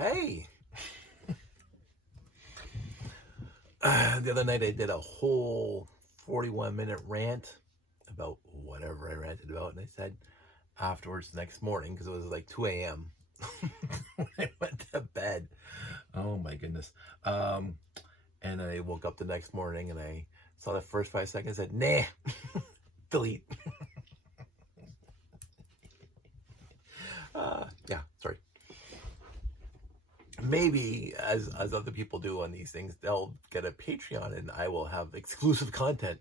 Hey, the other night I did a whole 41-minute rant about whatever I ranted about, and I said afterwards the next morning, because it was like 2 a.m. when I went to bed. Oh my goodness. And I woke up the next morning and I saw the first 5 seconds, said, nah, delete. Yeah, sorry. Maybe as other people do on these things, they'll get a Patreon and I will have exclusive content.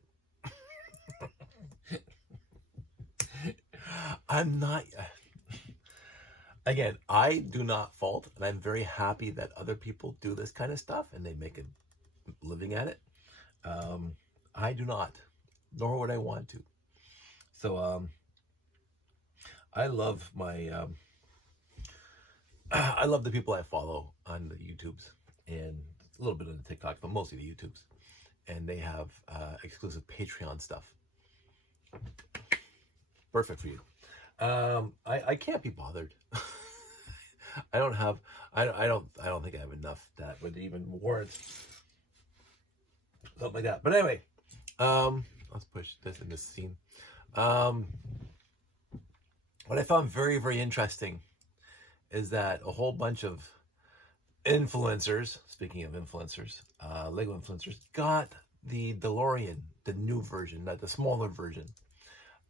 I'm not, again, I do not fault, and I'm very happy that other people do this kind of stuff and they make a living at it. I do not, nor would I want to. So I love my I love the people I follow on the YouTubes and a little bit on the TikTok, but mostly the YouTubes. And they have exclusive Patreon stuff. Perfect for you. I can't be bothered. I don't think I have enough that would even warrant something like that. But anyway, let's push this in this scene. What I found very, very interesting is that a whole bunch of influencers, speaking of influencers, Lego influencers, got the DeLorean, the new version, not the smaller version,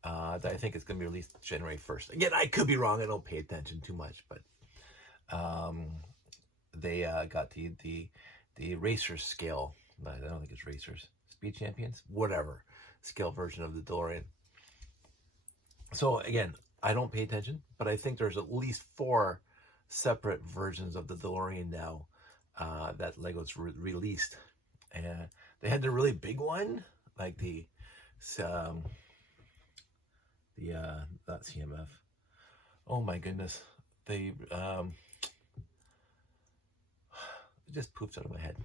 that I think is going to be released January 1st. Again, I could be wrong. I don't pay attention too much, but they got the racers scale. I don't think it's racers, speed champions, whatever scale version of the DeLorean. So again, I don't pay attention, but I think there's at least 4 separate versions of the DeLorean now that Lego's released. And they had the really big one, like not CMF. Oh my goodness, they it just poofed out of my head.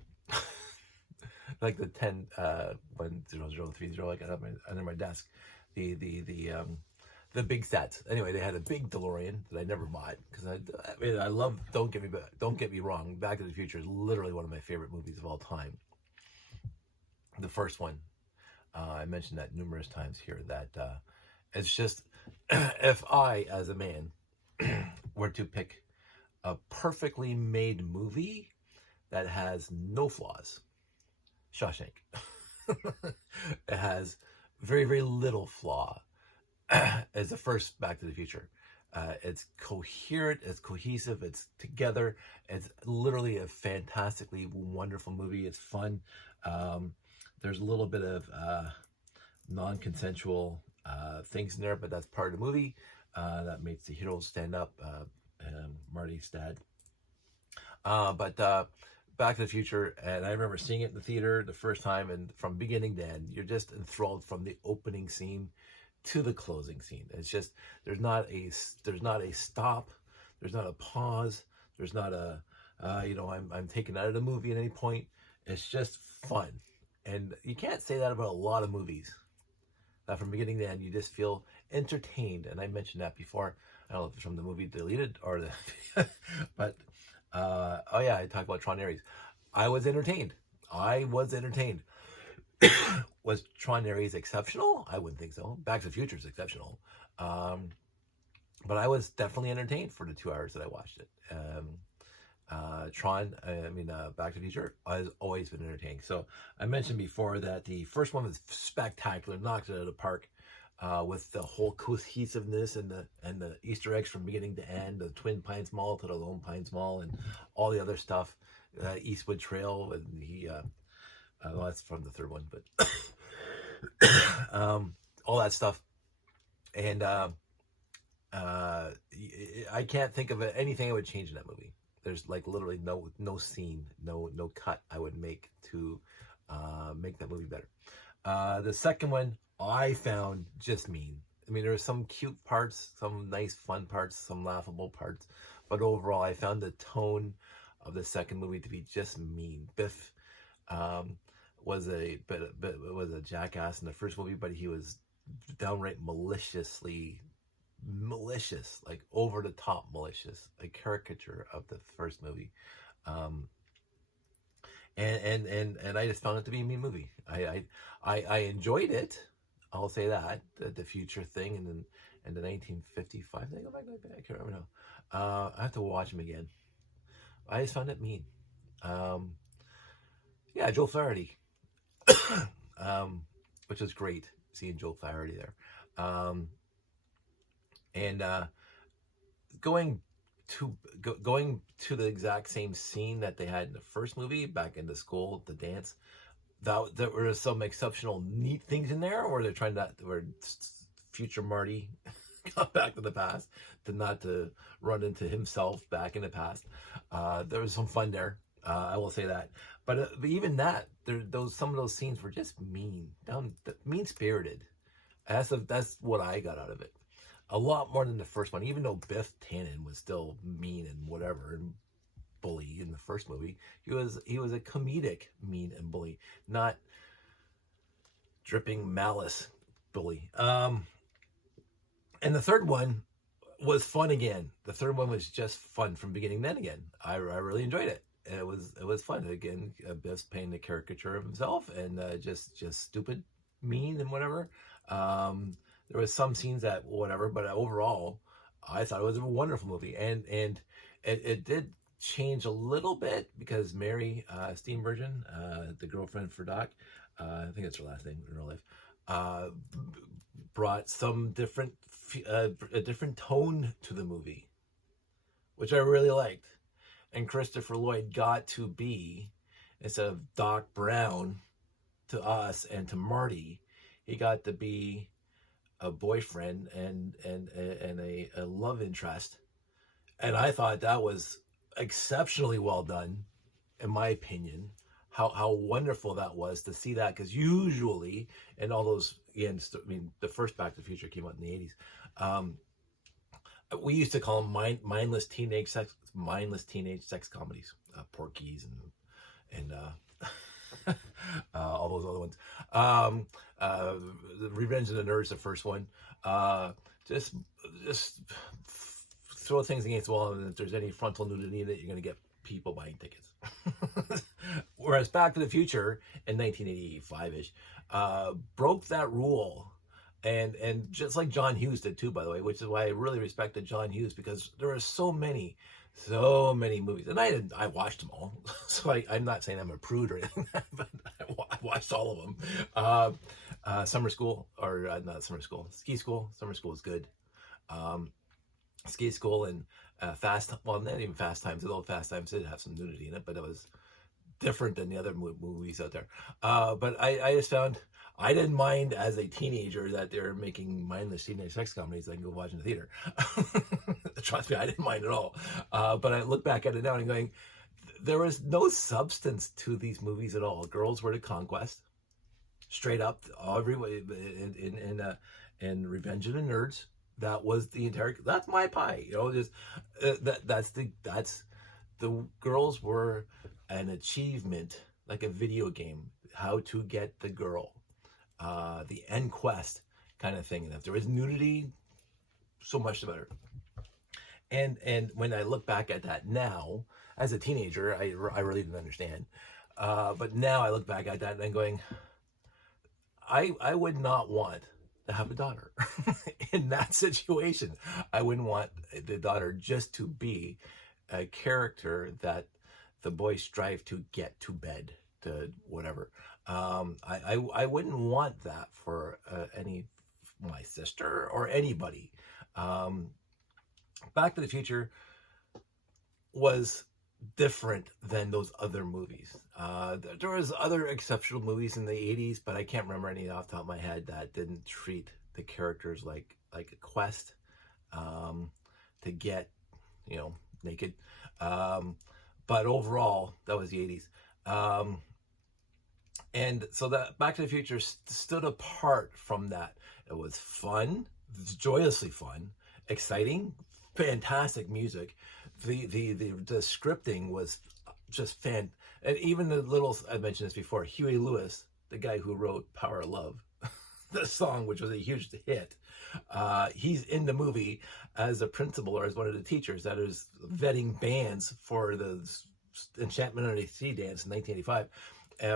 Like the 101030, like under my desk, the big sets. Anyway, they had a big DeLorean that I never bought because I love. Don't get me wrong. Back to the Future is literally one of my favorite movies of all time. The first one, I mentioned that numerous times here. That it's just, if I, as a man, were to pick a perfectly made movie that has no flaws, Shawshank. It has very, very little flaw. As the first Back to the Future. It's coherent, it's cohesive, it's together. It's literally a fantastically wonderful movie. It's fun. There's a little bit of non-consensual things in there, but that's part of the movie. That makes the heroes stand up. Marty's dad. But Back to the Future, and I remember seeing it in the theater the first time, and from beginning to end, you're just enthralled from the opening scene to the closing scene. It's just, there's not a stop, there's not a pause, there's not a I'm taken out of the movie at any point. It's just fun. And you can't say that about a lot of movies, that from beginning to end you just feel entertained. And I mentioned that before. I don't know if it's from the movie Deleted or the but oh yeah, I talked about Tron Ares. I was entertained. Was Tron Ares exceptional? I wouldn't think so. Back to the Future is exceptional. But I was definitely entertained for the 2 hours that I watched it. Back to the Future has always been entertaining. So I mentioned before that the first one was spectacular, knocked it out of the park, with the whole cohesiveness and the Easter eggs from beginning to end, the Twin Pines Mall to the Lone Pines Mall, and all the other stuff, Eastwood Trail, and well, that's from the third one, but all that stuff. And I can't think of anything I would change in that movie. There's like literally no scene, no cut I would make to make that movie better. The second one I found just mean. I mean, there are some cute parts, some nice fun parts, some laughable parts, but overall I found the tone of the second movie to be just mean. Biff was a jackass in the first movie, but he was downright maliciously malicious, like over the top malicious, a caricature of the first movie. Um, and I just found it to be a mean movie. I enjoyed it. I'll say that the future thing and the 1955 thing. Go back, I can't remember now. I have to watch them again. I just found it mean. Um, yeah, Joel Flaherty, which was great seeing Joel Flaherty there. And going going to the exact same scene that they had in the first movie back in the school, the dance. That there were some exceptional neat things in there, or they're trying to where future Marty got back to the past to run into himself back in the past. There was some fun there. I will say that, but even that, some of those scenes were just mean spirited. That's what I got out of it. A lot more than the first one, even though Biff Tannen was still mean and whatever and bully in the first movie. He was a comedic mean and bully, not dripping malice bully. And the third one was fun again. The third one was just fun from beginning to end again. I really enjoyed it. And it was fun again. Biff's painting the caricature of himself and just stupid, mean and whatever. There was some scenes that whatever, but overall, I thought it was a wonderful movie, and it did change a little bit because Mary Steenburgen, the girlfriend for Doc, I think that's her last name in real life, brought some a different tone to the movie, which I really liked, and Christopher Lloyd got to be, instead of Doc Brown to us and to Marty, he got to be a boyfriend and a love interest, and I thought that was exceptionally well done, in my opinion. How wonderful that was to see that, because usually in all those, again, I mean, the first Back to the Future came out in the 80s. We used to call them mindless teenage sex comedies, Porky's and all those other ones. The Revenge of the Nerds, the first one. Just throw things against the wall, and if there's any frontal nudity in it, you're going to get people buying tickets. Whereas Back to the Future in 1985-ish broke that rule. And just like John Hughes did too, by the way, which is why I really respected John Hughes, because there are so many movies, and I watched them all. So I'm not saying I'm a prude or anything, but I watched all of them. Summer School, or not Summer School, Ski School. Summer School is good. Ski School and not even Fast Times. Although Fast Times did have some nudity in it, but it was different than the other movies out there. But I just found, I didn't mind as a teenager that they're making mindless teenage sex comedies I can go watch in the theater. Trust me, I didn't mind at all. But I look back at it now and going, there was no substance to these movies at all. Girls were the conquest, straight up, every way. In Revenge of the Nerds, that was the entire. That's my pie, Just that's the girls were an achievement, like a video game. How to get the girl, the end quest kind of thing. And if there was nudity, so much the better. And when I look back at that now, as a teenager, I really didn't understand. But now I look back at that and I'm going, I would not want to have a daughter in that situation. I wouldn't want the daughter just to be a character that the boys strive to get to bed, to whatever. I wouldn't want that for my sister or anybody. Back to the Future was different than those other movies. There was other exceptional movies in the 80s, but I can't remember any off the top of my head that didn't treat the characters like a quest to get, naked. But overall, that was the 80s. And so that Back to the Future stood apart from that. It was fun, joyously fun, exciting, fantastic music. The scripting was just and even the little, I mentioned this before, Huey Lewis, the guy who wrote Power of Love, the song, which was a huge hit. He's in the movie as a principal or as one of the teachers that is vetting bands for the Enchantment Under the Sea dance in 1985,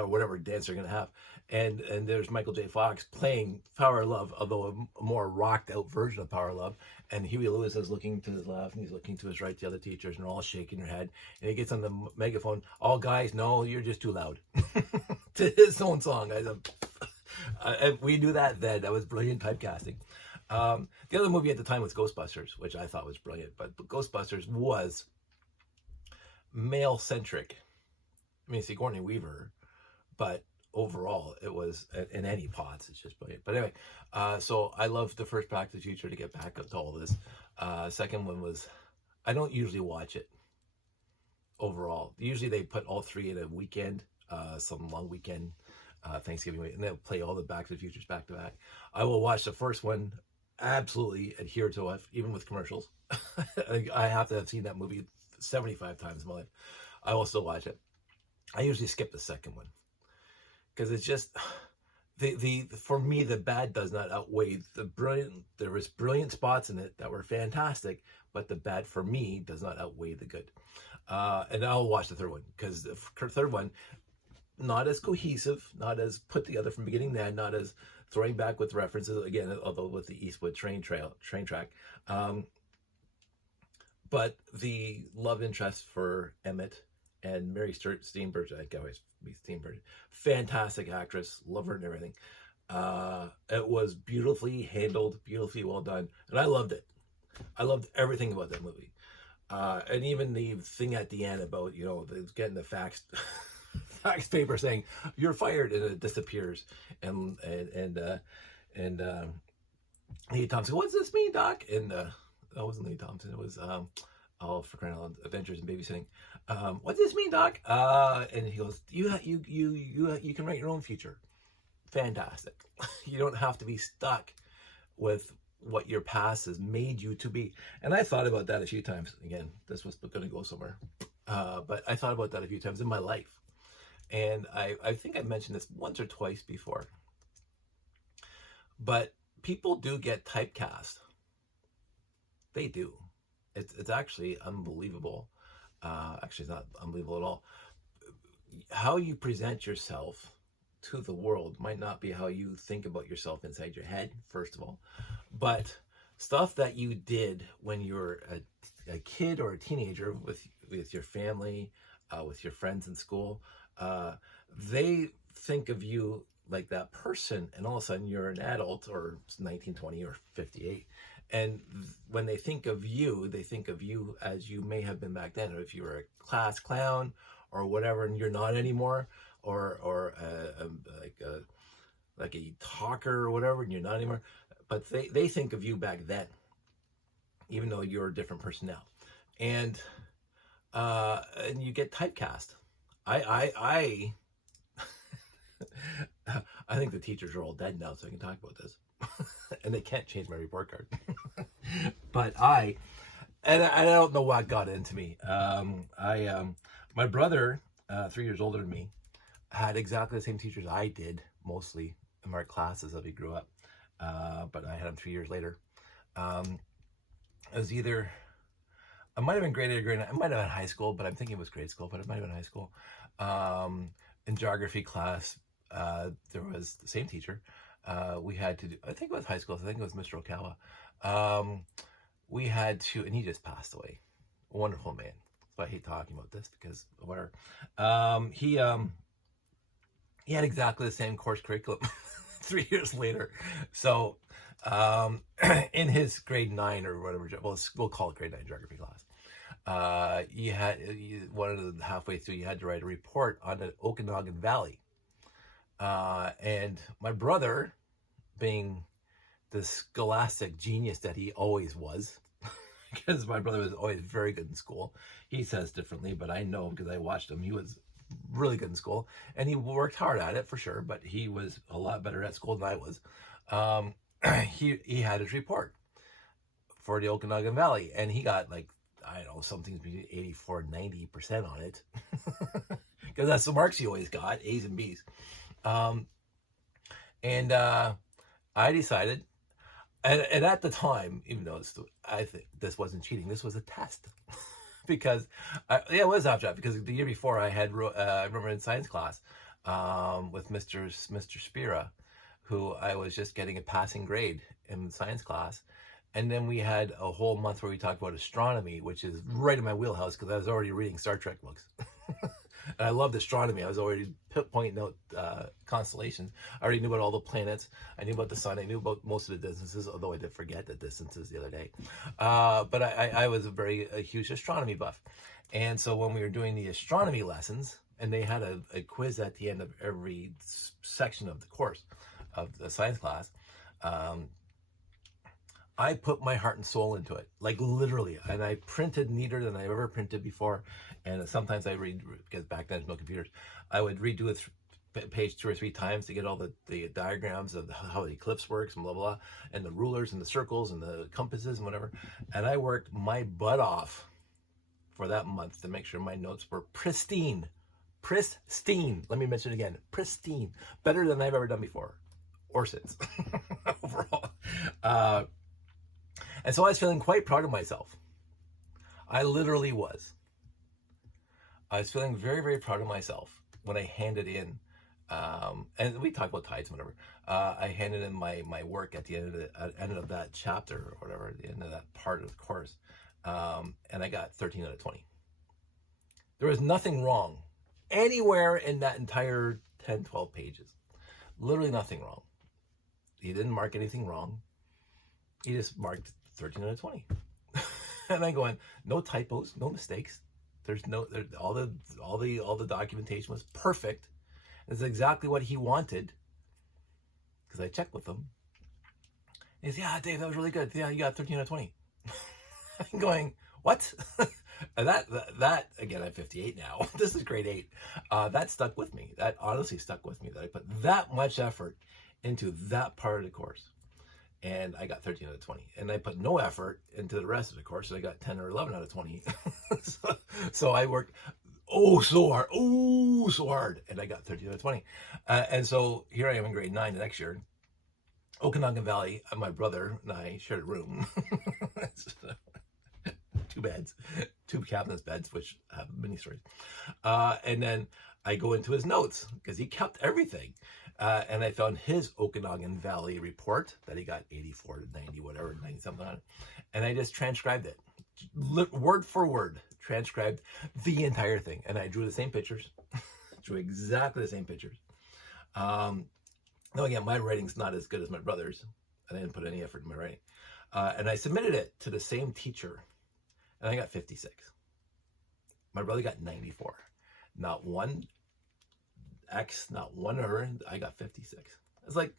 whatever dance they're going to have. And there's Michael J. Fox playing Power of Love, although a more rocked out version of Power of Love. And Huey Lewis is looking to his left and he's looking to his right, the other teachers, and they're all shaking their head. And he gets on the megaphone, "All guys, no, you're just too loud." To his own song. We knew that then. That was brilliant typecasting. The other movie at the time was Ghostbusters, which I thought was brilliant. But Ghostbusters was male-centric. I mean, Sigourney Weaver, but overall, it was, in any Potts, it's just brilliant. But anyway, so I love the first Back to the Future, to get back up to all this. Second one was, I don't usually watch it overall. Usually they put all three in a weekend, some long weekend, Thanksgiving week, and they'll play all the Back to the Futures back to back. I will watch the first one, absolutely adhere to it, even with commercials. I have to have seen that movie 75 times in my life. I will still watch it. I usually skip the second one because it's just for me, the bad does not outweigh the brilliant. There was brilliant spots in it that were fantastic, but the bad for me does not outweigh the good. And I'll watch the third one because the third one, not as cohesive, not as put together from beginning to end, not as throwing back with references again, although with the Eastwood train track. But the love interest for Emmett and Mary Steenburgen, I can always be Steenburgen, fantastic actress, love her and everything. It was beautifully handled, beautifully well done, and I loved it. I loved everything about that movie, and even the thing at the end about getting the fax paper saying you're fired, and it disappears, and Leah Thompson, "What's this mean, Doc?" And that wasn't Leah Thompson. It was for crying out loud, Adventures in Babysitting. "What's this mean, Doc?" And he goes, "You can write your own future." Fantastic. You don't have to be stuck with what your past has made you to be. And I thought about that a few times. Again, this was going to go somewhere, but I thought about that a few times in my life. And I think I mentioned this once or twice before. But people do get typecast. They do. It's actually unbelievable. Actually, it's not unbelievable at all. How you present yourself to the world might not be how you think about yourself inside your head, first of all. But stuff that you did when you were a kid or a teenager with your family, with your friends in school, they think of you like that person, and all of a sudden you're an adult, or 19, 20, or 58. And when they think of you, they think of you as you may have been back then, or if you were a class clown or whatever, and you're not anymore, or like a talker or whatever, and you're not anymore. But they think of you back then, even though you're a different person now, and you get typecast. I think the teachers are all dead now, so I can talk about this. And they can't change my report card. But I don't know what got into me. My brother, 3 years older than me, had exactly the same teachers I did, mostly in our classes as we grew up. But I had him 3 years later. It was either, I might have been grade 8 or grade 9. I might have been high school, but I'm thinking it was grade school, but it might have been high school. In geography class, there was the same teacher. We had to do, I think it was high school, so I think it was Mr. Okawa. We had to, and he just passed away. A wonderful man. So I hate talking about this because whatever. He had exactly the same course curriculum 3 years later. So in his grade 9 or whatever, we'll call it grade 9 geography class, one of the halfway through, you had to write a report on the Okanagan Valley. And my brother, being the scholastic genius that he always was, because my brother was always very good in school. He says differently, but I know because I watched him. He was really good in school, and he worked hard at it for sure, but he was a lot better at school than I was. He had his report for the Okanagan Valley, and he got like, I don't know, something between 84 and 90% on it. Because that's the marks he always got, A's and B's. I decided, and at the time, even though I think this wasn't cheating, this was a test. Because, yeah, it was off job, because the year before I had, I remember in science class with Mr. Spira, who I was just getting a passing grade in science class. And then we had a whole month where we talked about astronomy, which is right in my wheelhouse because I was already reading Star Trek books. And I loved astronomy. I was already pointing out constellations. I already knew about all the planets. I knew about the sun. I knew about most of the distances, although I did forget the distances the other day. But I was a huge astronomy buff. And so when we were doing the astronomy lessons, and they had a quiz at the end of every section of the course, of the science class, I put my heart and soul into it, like literally, and I printed neater than I've ever printed before. And sometimes I read, because back then there's no computers, I would redo a page 2 or 3 times to get all the diagrams of how the eclipse works and blah, blah, blah, and the rulers and the circles and the compasses and whatever. And I worked my butt off for that month to make sure my notes were pristine. Pristine. Let me mention it again. Pristine. Better than I've ever done before or since overall. And so I was feeling quite proud of myself. I literally was. I was feeling very, very proud of myself when I handed in, and we talk about tides and whatever. I handed in my work at the end of that chapter or whatever, at the end of that part of the course, and I got 13 out of 20. There was nothing wrong anywhere in that entire 10, 12 pages. Literally nothing wrong. He didn't mark anything wrong. He just marked 13 out of 20. And I'm going, no typos, no mistakes. All the documentation was perfect. It's exactly what he wanted. Because I checked with him. He says, yeah, Dave, that was really good. Yeah, you got 13 out of 20. I'm going, what? And that again, I'm 58 now. This is grade 8. That stuck with me. That honestly stuck with me, that I put that much effort into that part of the course. And I got 13 out of 20. And I put no effort into the rest of the course, and I got 10 or 11 out of 20. So I worked so hard, and I got 13 out of 20. And so here I am in grade 9 the next year. Okanagan Valley, my brother and I shared a room. 2 beds, 2 cabinets beds, which have many stories. And then I go into his notes, because he kept everything. And I found his Okanagan Valley report that he got 84 to 90, whatever, 90 something on it. And I just transcribed it, word for word, transcribed the entire thing. And I drew the same pictures, drew exactly the same pictures. Now again, my writing's not as good as my brother's, and I didn't put any effort in my writing. And I submitted it to the same teacher, and I got 56. My brother got 94. Not one X, not one error. I got 56. It's like,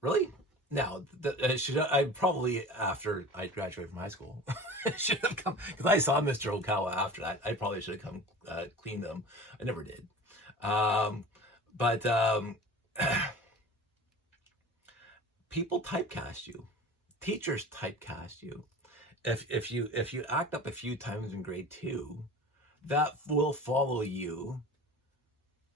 really? Now, I probably, after I graduated from high school, should have come, because I saw Mr. Okawa after that. I probably should have come clean them. I never did. But people typecast you. Teachers typecast you. If you act up a few times in grade 2, that will follow you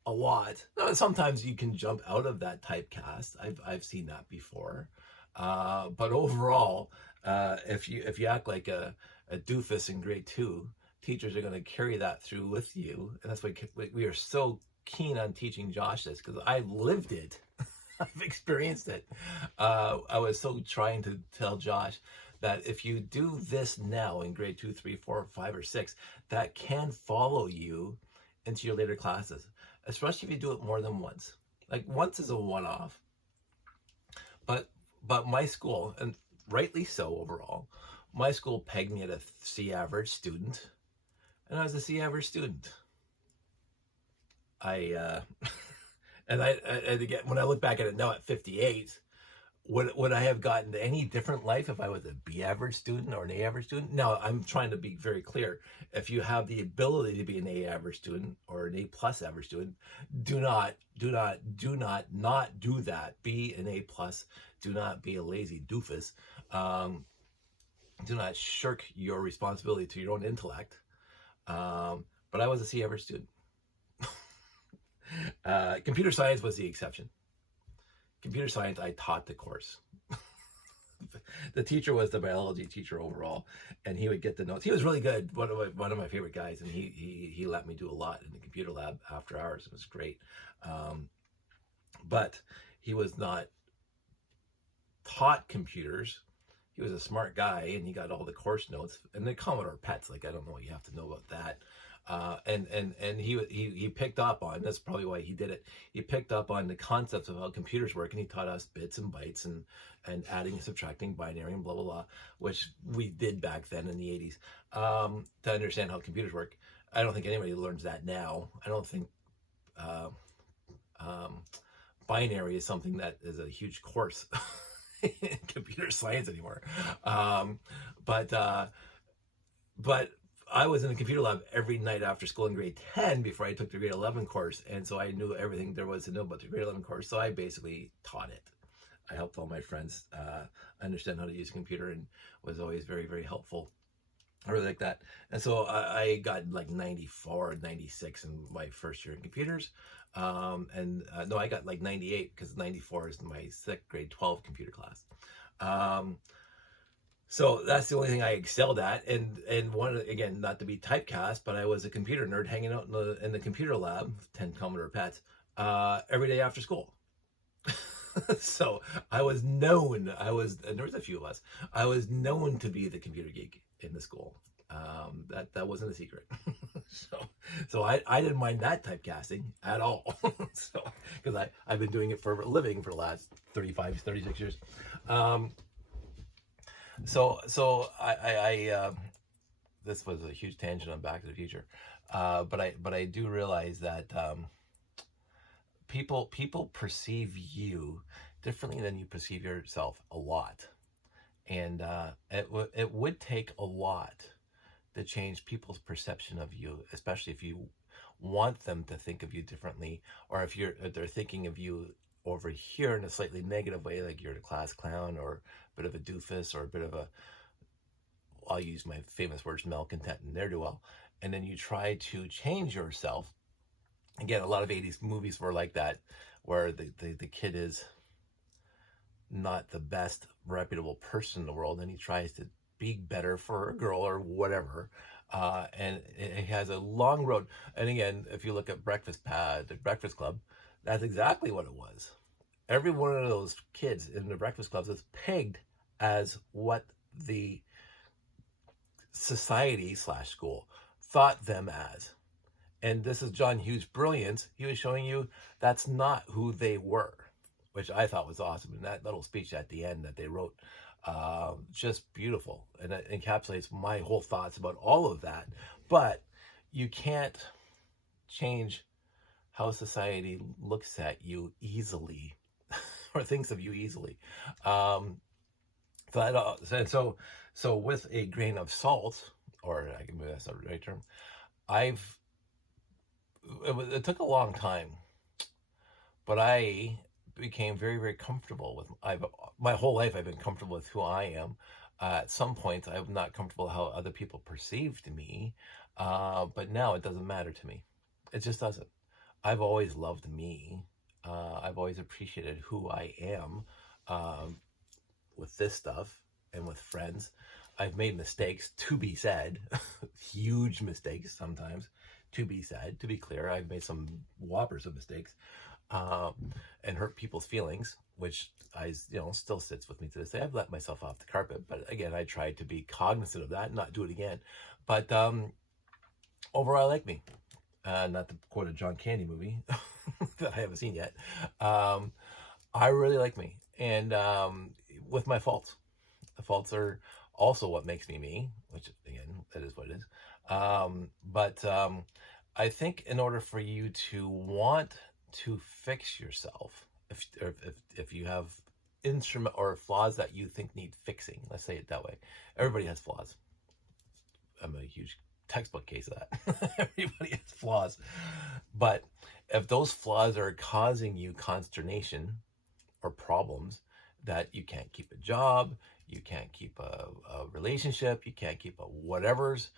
a lot. Now, sometimes you can jump out of that typecast. I've seen that before. But overall, if you act like a doofus in grade 2, teachers are going to carry that through with you. And that's why we are so keen on teaching Josh this, because I've lived it. I've experienced it. I was so trying to tell Josh that if you do this now in grade 2, 3, 4, 5, or 6, that can follow you into your later classes, especially if you do it more than once. Like, once is a one-off. But my school, and rightly so overall, my school pegged me at a C average student, and I was a C average student. And again, when I look back at it now at 58, would I have gotten any different life if I was a B average student or an A average student? No, I'm trying to be very clear. If you have the ability to be an A average student or an A plus average student, do not do that. Be an A plus. Do not be a lazy doofus. Do not shirk your responsibility to your own intellect. But I was a C average student. Computer science was the exception. Computer science, I taught the course. The teacher was the biology teacher overall, and he would get the notes. He was really good. One of my favorite guys, and he let me do a lot in the computer lab after hours. It was great, but he was not taught computers. He was a smart guy, and he got all the course notes and the Commodore PETs. Like, I don't know what you have to know about that. And he picked up on, that's probably why he did it. He picked up on the concepts of how computers work, and he taught us bits and bytes and adding and subtracting binary and blah blah blah, which we did back then in the 80s, to understand how computers work. I don't think anybody learns that now. I don't think binary is something that is a huge course in computer science anymore. But I was in the computer lab every night after school in grade 10 before I took the grade 11 course. And so I knew everything there was to know about the grade 11 course. So I basically taught it. I helped all my friends understand how to use a computer, and was always very, very helpful. I really like that. And so I got like 94, 96 in my first year in computers. No, I got like 98, because 94 is my grade 12 computer class. So that's the only thing I excelled at. And one, again, not to be typecast, but I was a computer nerd hanging out in the computer lab, 10 Commodore PETs, every day after school. So I was known, and there was a few of us, I was known to be the computer geek in the school. That wasn't a secret. So I didn't mind that typecasting at all. So, because I've been doing it for a living for the last 35, 36 years. So I this was a huge tangent on Back to the Future. But I do realize that people perceive you differently than you perceive yourself a lot. And it would take a lot to change people's perception of you, especially if you want them to think of you differently, or if they're thinking of you over here in a slightly negative way, like you're a class clown, or a bit of a doofus, or a bit of a, I'll use my famous words, malcontent and ne'er-do-well, and then you try to change yourself. Again, a lot of 80s movies were like that, where the kid is not the best reputable person in the world, and he tries to be better for a girl or whatever, and it has a long road. And again, if you look at the Breakfast Club, that's exactly what it was. Every one of those kids in the Breakfast Clubs is pegged as what the society / school thought them as. And this is John Hughes' brilliance. He was showing you that's not who they were, which I thought was awesome. And that little speech at the end that they wrote, just beautiful. And it encapsulates my whole thoughts about all of that. But you can't change how society looks at you easily or thinks of you easily. So with a grain of salt, or I can maybe that's not the right term, it took a long time, but I became very, very comfortable with, my whole life I've been comfortable with who I am. At some point, I'm not comfortable how other people perceived me, but now it doesn't matter to me. It just doesn't. I've always loved me. I've always appreciated who I am with this stuff and with friends. I've made mistakes, to be said, huge mistakes sometimes, to be said. To be clear, I've made some whoppers of mistakes and hurt people's feelings, which still sits with me to this day. I've let myself off the carpet, but again, I try to be cognizant of that and not do it again. But overall, I like me. Not to quote a John Candy movie that I haven't seen yet. I really like me, and with my faults. The faults are also what makes me me, which again, that is what it is. But I think in order for you to want to fix yourself, if you have instrument or flaws that you think need fixing, let's say it that way. Everybody has flaws. I'm a huge textbook case of that. Everybody has flaws. But if those flaws are causing you consternation or problems, that you can't keep a job, you can't keep a relationship, you can't keep a whatever's,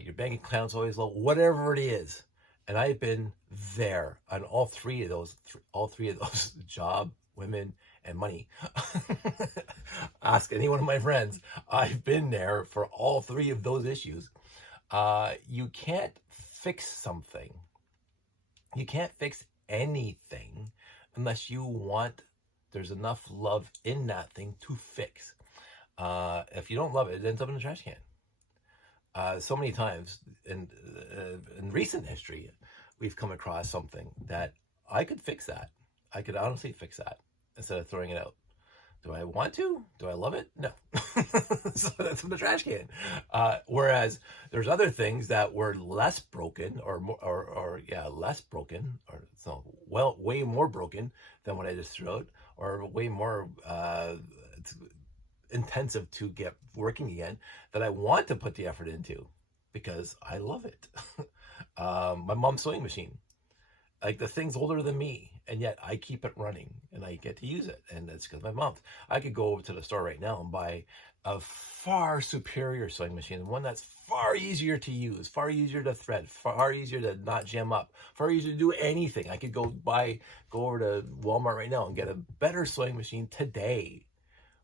your bank account's always low, whatever it is. And I've been there on all three of those job, women, and money. Ask any one of my friends. I've been there for all three of those issues. You can't fix something. You can't fix anything unless you want, there's enough love in that thing to fix. If you don't love it, it ends up in the trash can. So many times in recent history, we've come across something that I could fix that. I could honestly fix that instead of throwing it out. Do I want to? Do I love it? No. So that's in the trash can. Whereas there's other things that were less broken or less broken, or so way more broken than what I just threw out, or way more intensive to get working again, that I want to put the effort into because I love it. My mom's sewing machine. Like, the thing's older than me, and yet I keep it running and I get to use it. And it's because my mom. I could go over to the store right now and buy a far superior sewing machine, one that's far easier to use, far easier to thread, far easier to not jam up, far easier to do anything. I could go over to Walmart right now and get a better sewing machine today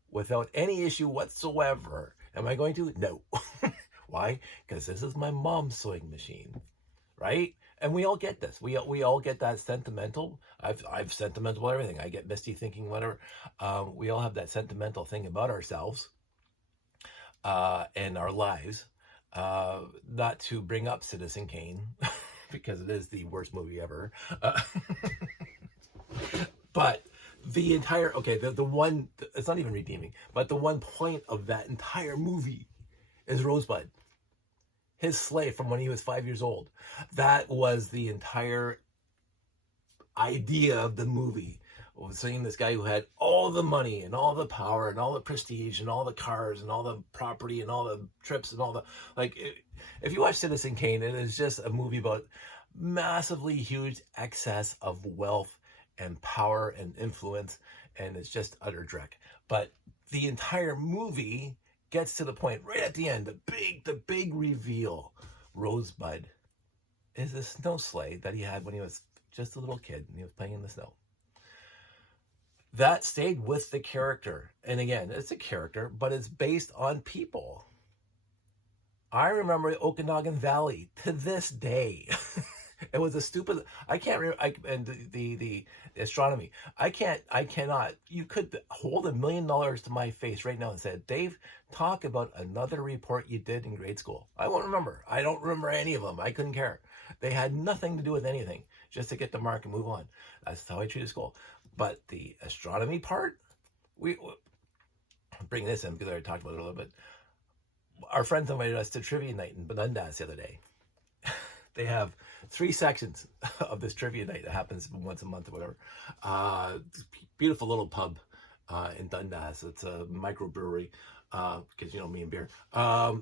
without any issue whatsoever. Am I going to? No. Why? Because this is my mom's sewing machine, right? And we all get this. We all get that sentimental. I've sentimental everything. I get misty thinking, whatever. We all have that sentimental thing about ourselves and our lives. Not to bring up Citizen Kane, because it is the worst movie ever. But the entire, the one, it's not even redeeming, but the one point of that entire movie is Rosebud. His sleigh from when he was 5 years old. That was the entire idea of the movie. Seeing this guy who had all the money and all the power and all the prestige and all the cars and all the property and all the trips and all the, if you watch Citizen Kane, it is just a movie about massively huge excess of wealth and power and influence, and it's just utter dreck. But the entire movie gets to the point right at the end, the big reveal. Rosebud is a snow sleigh that he had when he was just a little kid and he was playing in the snow. That stayed with the character. And again, it's a character, but it's based on people. I remember Okanagan Valley to this day. It was a stupid, I can't remember, and the astronomy, I cannot, you could hold $1 million to my face right now and say, Dave, talk about another report you did in grade school. I won't remember. I don't remember any of them. I couldn't care. They had nothing to do with anything, just to get the mark and move on. That's how I treated school. But the astronomy part, we bring this in because I already talked about it a little bit. Our friends invited us to trivia night in Dundas the other day. They have 3 sections of this trivia night that happens once a month or whatever. Beautiful little pub in Dundas. It's a microbrewery because, you know, me and beer.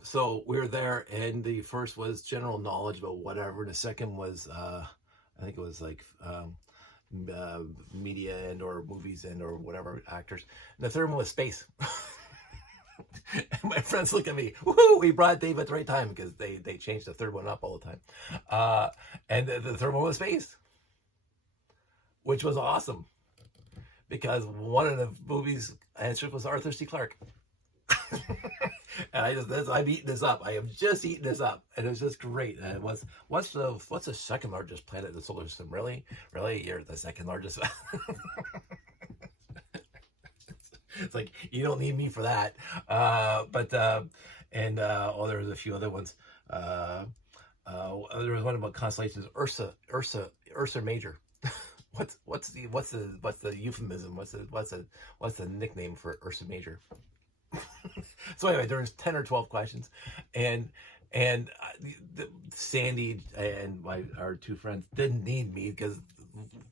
So we were there, and the first was general knowledge about whatever. And the second was, I think it was like media and or movies and or whatever, actors. And the third one was space. And my friends look at me, woohoo, we brought Dave at the right time, because they changed the third one up all the time. And the third one was space, which was awesome, because one of the movies answered was Arthur C. Clarke. And I'm eating this up. I am just eating this up. And it was just great. And it was, what's the second largest planet in the solar system? Really? You're the second largest? It's like, you don't need me for that. There was a few other ones. There was one about constellations. Ursa Major. What's the euphemism? What's the nickname for Ursa Major? So anyway, there was 10 or 12 questions, and Sandy and our 2 friends didn't need me, because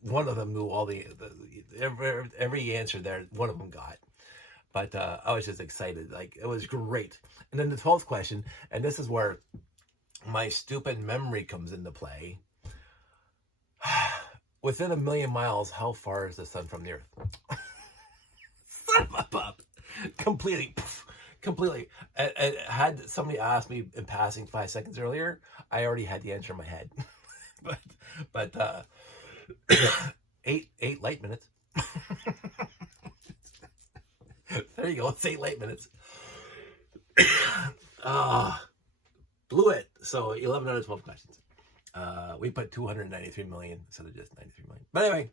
one of them knew all every answer there. One of them got. But I was just excited. Like, it was great. And then the 12th question, and this is where my stupid memory comes into play. Within 1 million miles, how far is the sun from the earth? Son of a pup. Completely. And had somebody asked me in passing 5 seconds earlier, I already had the answer in my head. but 8 light minutes. There you go. It's 8 late minutes. Blew it. So 11 out of 12 questions. We put 293 million instead of just 93 million. But anyway,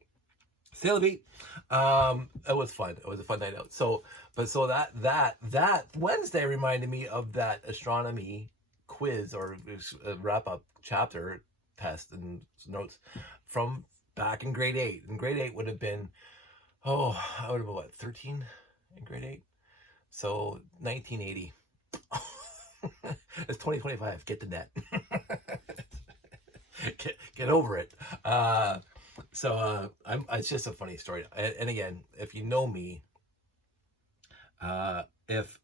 Sail the Beat. It was fun. It was a fun night out. So that Wednesday reminded me of that astronomy quiz or wrap up chapter test and notes from back in grade 8. And grade 8 would have been, I would have been what, 13 in grade 8? So 1980. It's 2025. Get the net. get over it. It's just a funny story. And again, if you know me, if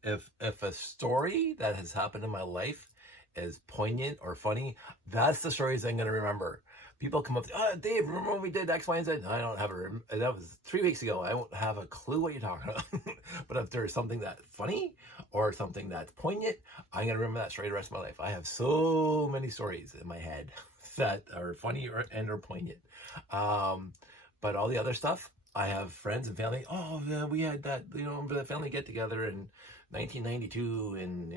a story that has happened in my life is poignant or funny, that's the stories I'm going to remember. People come up to, Dave, remember when we did X, Y, and Z? I don't have that was 3 weeks ago. I won't have a clue what you're talking about. But if there's something that's funny or something that's poignant, I'm going to remember that story the rest of my life. I have so many stories in my head that are funny or poignant. But all the other stuff, I have friends and family. Oh, yeah, we had that, remember the family get together in 1992, and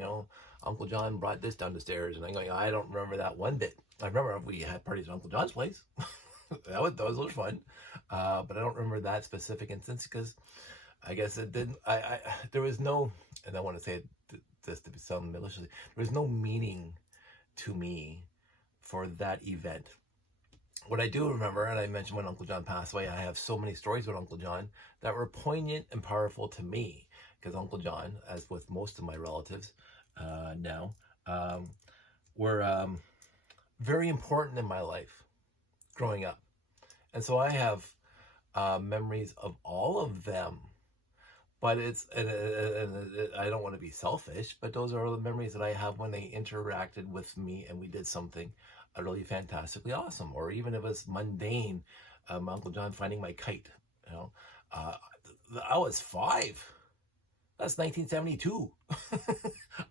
Uncle John brought this down the stairs, and I'm going, I don't remember that one bit. I remember we had parties at Uncle John's place. Those were fun, but I don't remember that specific instance because I guess it didn't. There was no, and I want to say this to sound maliciously, there was no meaning to me for that event. What I do remember, and I mentioned when Uncle John passed away, I have so many stories with Uncle John that were poignant and powerful to me because Uncle John, as with most of my relatives now, were very important in my life growing up. And so I have memories of all of them. But I don't want to be selfish, but those are all the memories that I have when they interacted with me and we did something utterly fantastically awesome. Or even if it was mundane, my Uncle John finding my kite. I was 5. That's 1972.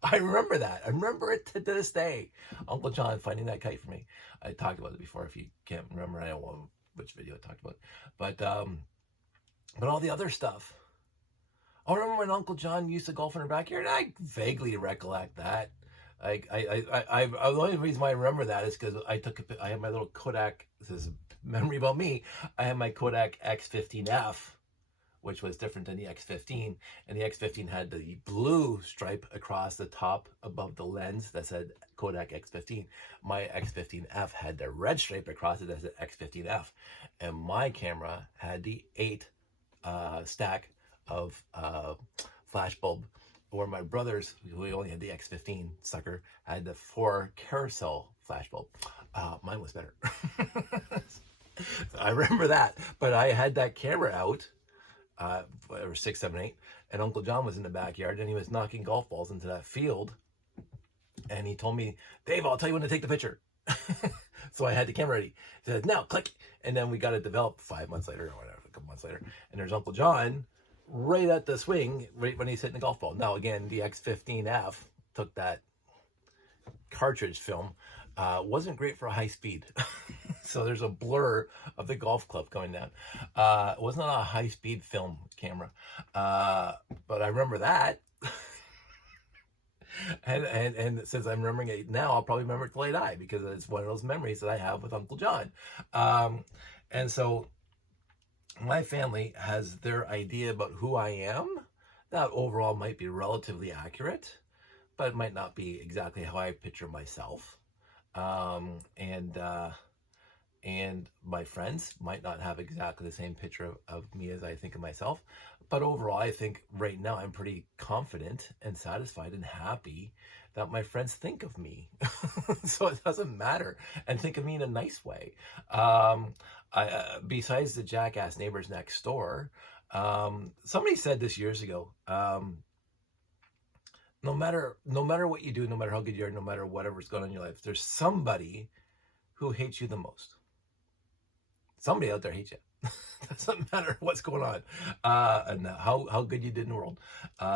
I remember that. I remember it to this day. Uncle John finding that kite for me. I talked about it before. If you can't remember, I don't know which video I talked about. But all the other stuff. I remember when Uncle John used to golf in our backyard. I vaguely recollect that. The only reason why I remember that is because I had my little Kodak. This is a memory about me. I had my Kodak X15F, which was different than the X15, and the X15 had the blue stripe across the top above the lens that said Kodak X15. My X15F had the red stripe across it that said X15F, and my camera had the 8 stack of flash bulb, where my brothers, who only had the X15 sucker, had the 4 carousel flash bulb. Mine was better. I remember that, but I had that camera out, whatever, 6, 7, 8, and Uncle John was in the backyard, and he was knocking golf balls into that field, and he told me, Dave, I'll tell you when to take the picture. So I had the camera ready. He said, now, click, and then we got it developed 5 months later, or whatever, a couple months later, and there's Uncle John right at the swing, right when he's hitting the golf ball. Now, again, the X15F took that cartridge film. Wasn't great for high speed. So there's a blur of the golf club going down. It wasn't a high speed film camera. But I remember that. and since I'm remembering it now, I'll probably remember it till I die because it's one of those memories that I have with Uncle John. And so my family has their idea about who I am that overall might be relatively accurate, but it might not be exactly how I picture myself. And my friends might not have exactly the same picture of me as I think of myself. But overall, I think right now I'm pretty confident and satisfied and happy that my friends think of me. So it doesn't matter, and think of me in a nice way. Besides the jackass neighbors next door, somebody said this years ago, no matter what you do, no matter how good you are, no matter whatever's going on in your life, there's somebody who hates you the most. Somebody out there hates you. Doesn't matter what's going on and how good you did in the world.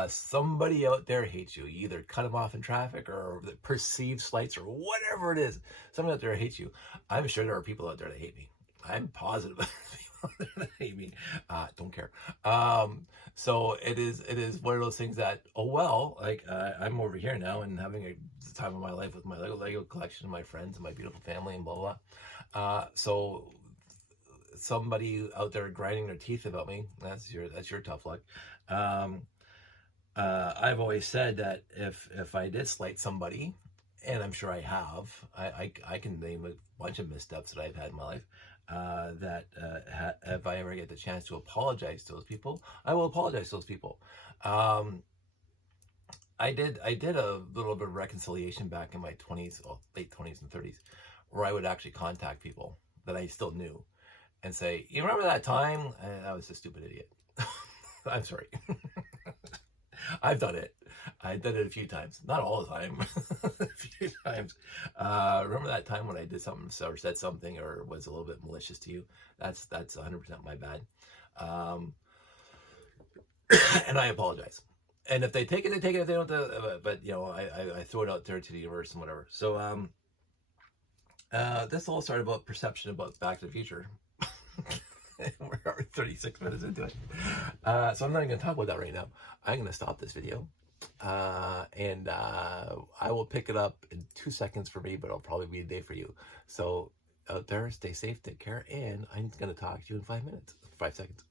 Somebody out there hates you. You either cut them off in traffic or the perceived slights or whatever it is. Somebody out there hates you. I'm sure there are people out there that hate me. I'm positive hate me. Don't care. So it is one of those things that, oh well, like I'm over here now and having a time of my life with my Lego collection, my friends, and my beautiful family, and blah blah. So somebody out there grinding their teeth about me, that's your tough luck. I've always said that if I did slight somebody, and I'm sure I have, I can name a bunch of missteps that I've had in my life. If I ever get the chance to apologize to those people, I will apologize to those people. I did a little bit of reconciliation back in my 20s, well, late 20s and 30s, where I would actually contact people that I still knew and say, you remember that time? I was a stupid idiot. I'm sorry. I've done it. I've done it a few times. Not all the time. A few times. Remember that time when I did something or said something or was a little bit malicious to you? That's 100% my bad. And I apologize. And if they take it, they take it. If they don't, but you know, I throw it out there to the universe and whatever. So this all started about perception about Back to the Future. We're already 36 minutes into it. So I'm not even going to talk about that right now. I'm going to stop this video. And I will pick it up in 2 seconds for me, but it'll probably be a day for you. So out there, stay safe, take care, and I'm going to talk to you in 5 minutes, 5 seconds.